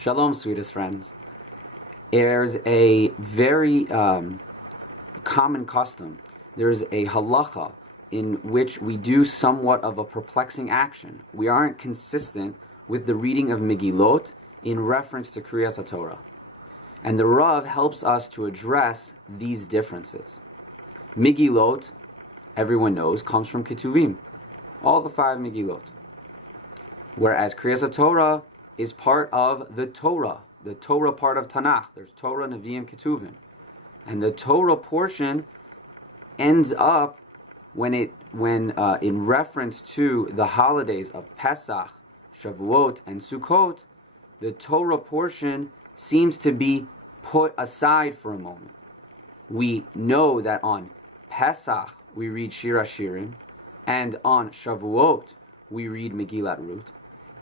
Shalom, sweetest friends. There's a very common custom. There's a halacha in which we do somewhat of a perplexing action. We aren't consistent with the reading of Megillot in reference to Kriyas Torah. And the Rav helps us to address these differences. Megillot, everyone knows, comes from Ketuvim. All the 5 Megillot. Whereas Kriyas Torah is part of the Torah part of Tanakh. There's Torah, Nevi'im, Ketuvim. And the Torah portion ends up when in reference to the holidays of Pesach, Shavuot, and Sukkot, the Torah portion seems to be put aside for a moment. We know that on Pesach we read Shir HaShirim, and on Shavuot we read Megillat Ruth,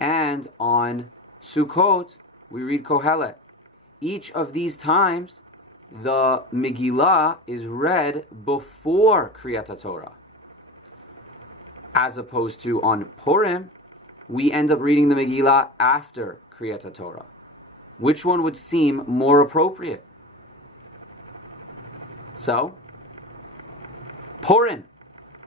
and on Sukkot we read Kohelet. Each of these times the Megillah is read before Kriyat Torah, as opposed to on Purim we end up reading the Megillah after Kriyat Torah. Which one would seem more appropriate? So, Purim.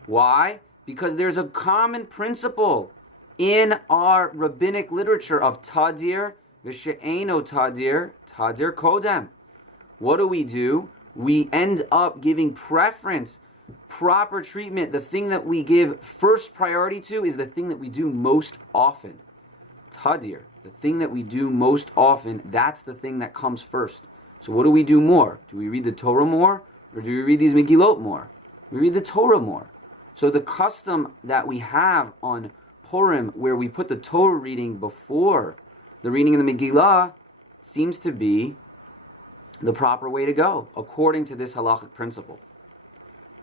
Why? Because there's a common principle in our rabbinic literature of Tadir, V'she'eno Tadir, Tadir Kodem. What do? We end up giving preference, proper treatment. The thing that we give first priority to is the thing that we do most often. Tadir, the thing that we do most often, that's the thing that comes first. So what do we do more? Do we read the Torah more? Or do we read these Megillot more? We read the Torah more. So the custom that we have on Purim, where we put the Torah reading before the reading of the Megillah, seems to be the proper way to go, according to this halachic principle.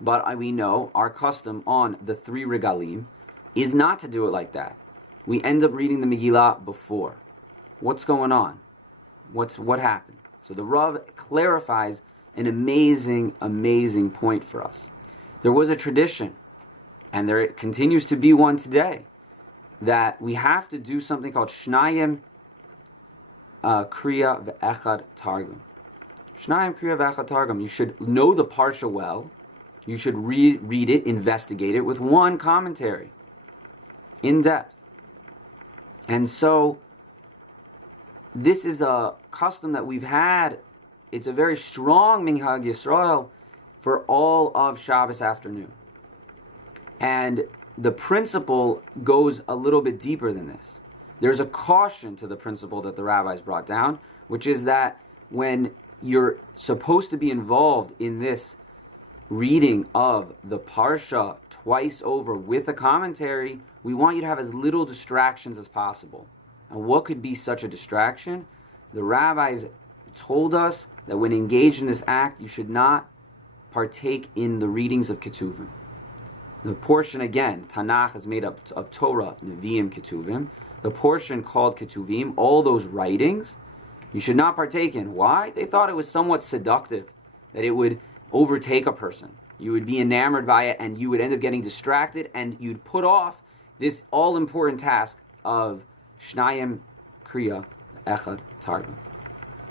But we know our custom on the 3 regalim is not to do it like that. We end up reading the Megillah before. What's going on? What happened? So the Rav clarifies an amazing point for us. There was a tradition, and there continues to be one today, that we have to do something called Shnayim Kriya Ve'echad Targum. Shnayim Kriya Ve'echad Targum. You should know the Parsha well. You should read it, investigate it with one commentary, in depth. And so, this is a custom that we've had. It's a very strong Minhag Yisrael for all of Shabbos afternoon. And the principle goes a little bit deeper than this. There's a caution to the principle that the rabbis brought down, which is that when you're supposed to be involved in this reading of the Parsha twice over with a commentary, we want you to have as little distractions as possible. And what could be such a distraction? The rabbis told us that when engaged in this act, you should not partake in the readings of Ketuvim. The portion, again, Tanakh is made up of Torah, Nevi'im, Ketuvim. The portion called Ketuvim, all those writings, you should not partake in. Why? They thought it was somewhat seductive, that it would overtake a person. You would be enamored by it, and you would end up getting distracted, and you'd put off this all-important task of Shnayim Kriya Echad Targum,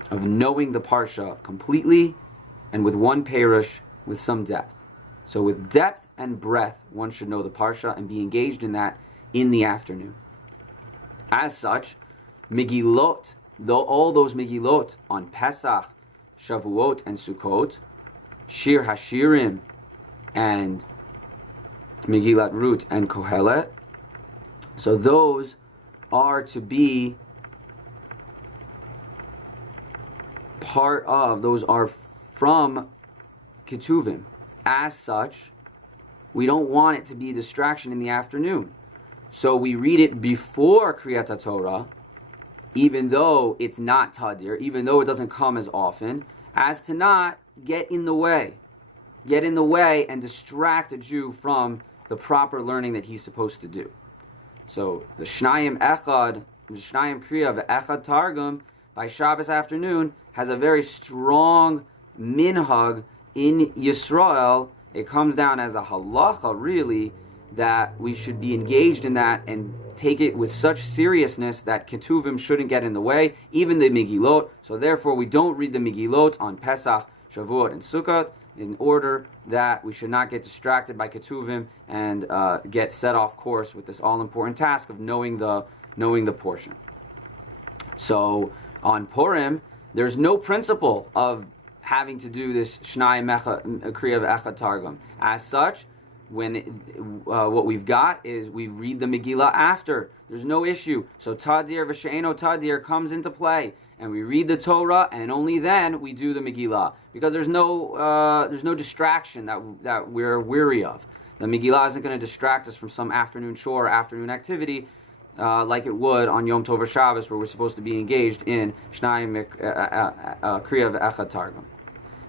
of knowing the Parsha completely and with one perush with some depth. So with depth and breadth, one should know the Parsha and be engaged in that in the afternoon. As such, Megillot, though all those Megillot on Pesach, Shavuot, and Sukkot, Shir HaShirim, and Megillat Ruth and Kohelet, so those are to be part of, those are from Ketuvim. As such, we don't want it to be a distraction in the afternoon. So we read it before Kriyat Torah, even though it's not Tadir, even though it doesn't come as often, as to not get in the way. Get in the way and distract a Jew from the proper learning that he's supposed to do. So the Shnayim Echad, the Shnayim Kriya Ve'echad Targum, by Shabbos afternoon, has a very strong minhag in Yisrael. It comes down as a halacha, really, that we should be engaged in that and take it with such seriousness that ketuvim shouldn't get in the way, even the Megillot. So therefore, we don't read the Megillot on Pesach, Shavuot, and Sukkot, in order that we should not get distracted by ketuvim and get set off course with this all-important task of knowing the portion. So on Purim, there's no principle of having to do this Shnai Kriya V'Echad Targum. As such, what we've got is we read the Megillah after. There's no issue. So Tadir V'She'eno Tadir comes into play, and we read the Torah, and only then we do the Megillah, because there's no distraction that we're weary of. The Megillah isn't going to distract us from some afternoon chore or afternoon activity like it would on Yom Tov or Shabbos, where we're supposed to be engaged in Shnai Kriya V'Echad Targum.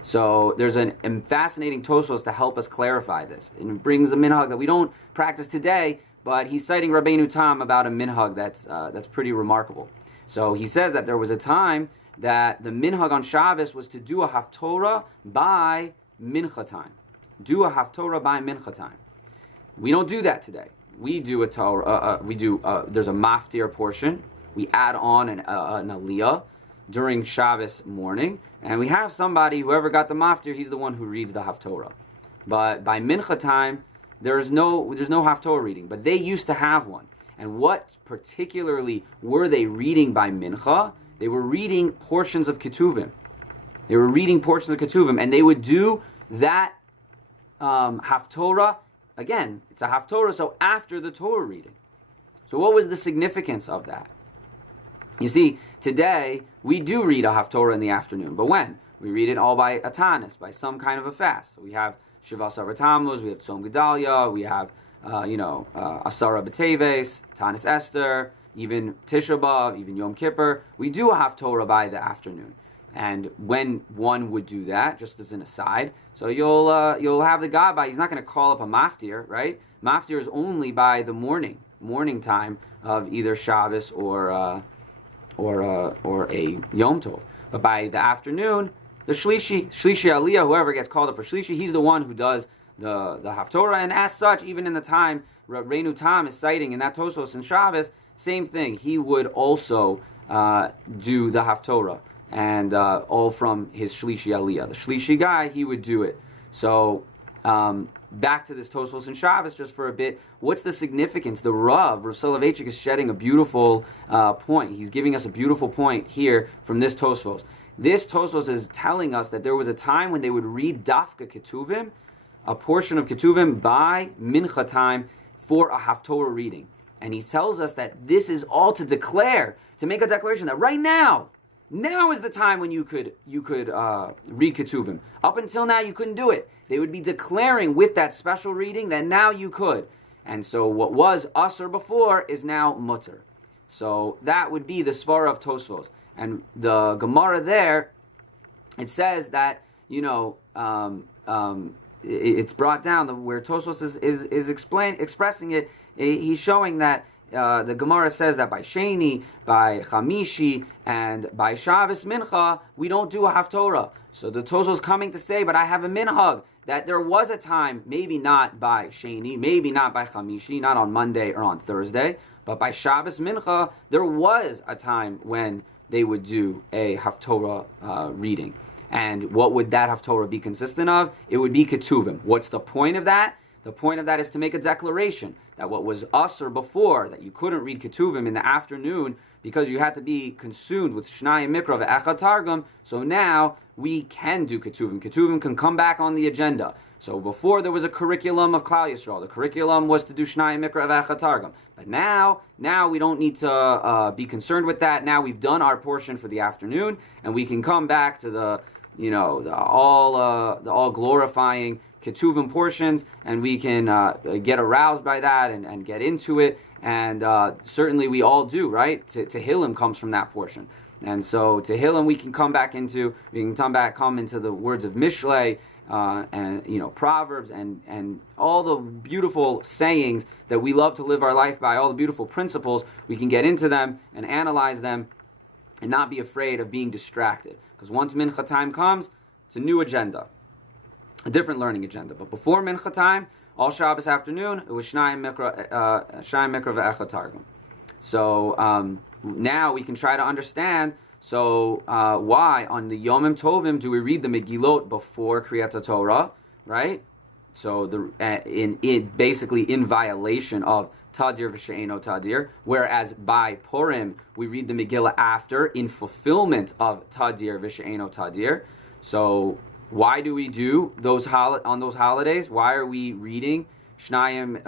So there's a fascinating Tosfos to help us clarify this. And it brings a minhag that we don't practice today, but he's citing Rabbeinu Tam about a minhag that's pretty remarkable. So he says that there was a time that the minhag on Shabbos was to do a haftorah by mincha time. Do a haftorah by mincha time. We don't do that today. We do a Torah. There's a maftir portion. We add on an aliyah during Shabbos morning, and we have somebody, whoever got the maftir, he's the one who reads the haftorah. But by mincha time, there's no haftorah reading. But they used to have one. And what particularly were they reading by mincha? They were reading portions of ketuvim. And they would do that haftorah. Again, it's a haftorah, so after the Torah reading. So what was the significance of that? You see, today, we do read a haftorah in the afternoon, but when? We read it all by atanis, by some kind of a fast. So we have Shivasar B'Tammuz, we have Tzom Gedalia, we have, Asara B'Teves, Tanis Esther, even Tisha B'Av, even Yom Kippur. We do a haftorah by the afternoon. And when one would do that, just as an aside, so you'll have the gabbai. He's not going to call up a maftir, right? Maftir is only by the morning time of either Shabbos or a Yom Tov. But by the afternoon, the Shlishi Aliyah, whoever gets called up for Shlishi, he's the one who does the Haftorah. And as such, even in the time Rabbeinu Tam is citing in that Tosfos and Shabbos, same thing. He would also do the Haftorah. And all from his Shlishi Aliyah. The Shlishi guy, he would do it. So, back to this Tosfos and Shabbos just for a bit. What's the significance? The Rav Soloveitchik is shedding a beautiful point. He's giving us a beautiful point here from this Tosfos. This Tosfos is telling us that there was a time when they would read Dafka Ketuvim, a portion of Ketuvim by Mincha time for a Haftorah reading. And he tells us that this is all to make a declaration that right now is the time when you could read Ketuvim. Up until now, you couldn't do it. They would be declaring with that special reading that now you could. And so what was Asr before is now Mutter. So that would be the Svara of Tosfos. And the Gemara there, it says that, it's brought down where Tosfos is expressing it. He's showing that the Gemara says that by Sheni, by Chamishi, and by Shabbos Mincha, we don't do a Haftorah. So the Tosfos is coming to say, but I have a minhag, that there was a time, maybe not by Sheni, maybe not by Chamishi, not on Monday or on Thursday, but by Shabbos Mincha, there was a time when they would do a Haftorah reading. And what would that Haftorah be consistent of? It would be Ketuvim. What's the point of that? The point of that is to make a declaration that what was Asr before, that you couldn't read Ketuvim in the afternoon because you had to be consumed with Shnai Mikra V'Echad Targum, so now we can do Ketuvim. Ketuvim can come back on the agenda. So before there was a curriculum of Klal Yisrael. The curriculum was to do Shnai Mikra V'Echad Targum. But now we don't need to be concerned with that. Now we've done our portion for the afternoon, and we can come back to the all glorifying Ketuvim portions, and we can get aroused by that and get into it. And certainly we all do, right? Tehillim comes from that portion. And so Tehillim we can come into the words of Mishlei, and Proverbs and all the beautiful sayings that we love to live our life by, all the beautiful principles. We can get into them and analyze them and not be afraid of being distracted. Because once Mincha time comes, it's a new agenda, a different learning agenda. But before Mincha time, All Shabbos afternoon, it was Shnayim Mikra Ve'echad Targum. So now we can try to understand, why on the Yomim Tovim do we read the Megillot before Kriyat Torah, right? So basically in violation of Tadir v'she'eno Tadir, whereas by Purim we read the Megillah after in fulfillment of Tadir v'she'eno Tadir. So why do we do those on those holidays? Why are we reading Shnayim?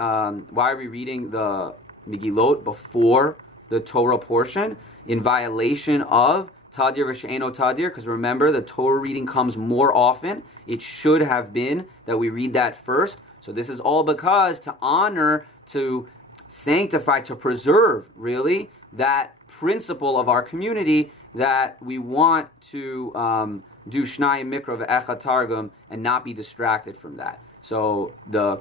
Why are we reading the Megillot before the Torah portion in violation of Tadir v'she'eno Tadir? Because remember, the Torah reading comes more often. It should have been that we read that first. So this is all because to honor, to sanctify, to preserve, really, that principle of our community that we want to do Shnayim Mikra Ve'echad Targum and not be distracted from that. So the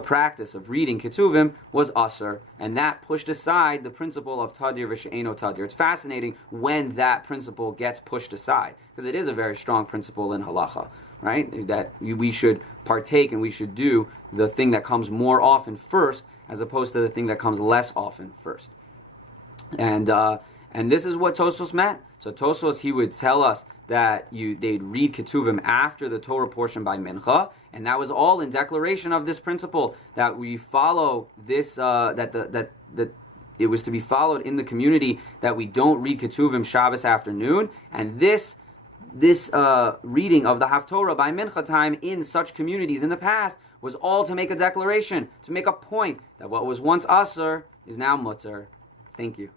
practice of reading Ketuvim was Asr, and that pushed aside the principle of Tadir v'she'eno Tadir. It's fascinating when that principle gets pushed aside, because it is a very strong principle in halacha, right? That we should partake and we should do the thing that comes more often first, as opposed to the thing that comes less often first. And this is what Tosfos meant. So Tosfos, he would tell us that they'd read Ketuvim after the Torah portion by Mincha, and that was all in declaration of this principle that we follow this, that it was to be followed in the community, that we don't read Ketuvim Shabbos afternoon, and this reading of the Haftorah by Mincha time in such communities in the past was all to make a declaration, to make a point that what was once Asr is now Mutter. Thank you.